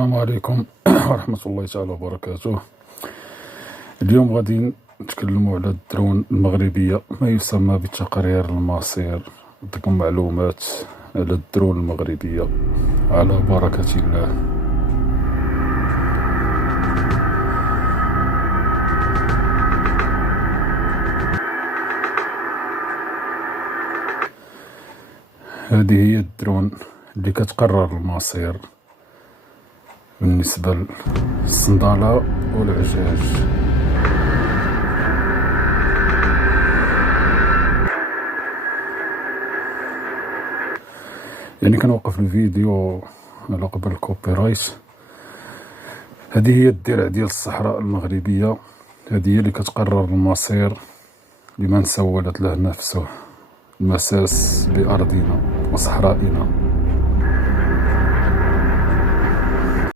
السلام عليكم ورحمة الله تعالى وبركاته. اليوم غادي نتكلموا على الدرون المغربية، ما يسمى بتقرير المصير. نعطيكم معلومات على الدرون المغربية على بركة الله. هذه هي الدرون اللي كتقرر المصير بالنسبة للصندالة والعجاج. يعني كنوقف الفيديو على قبل الكوبي رايت. هذه هي الدرع ديال الصحراء المغربية، هذه هي اللي كتقرر المصير لمن سولت له نفسه المساس بأرضنا وصحرائنا.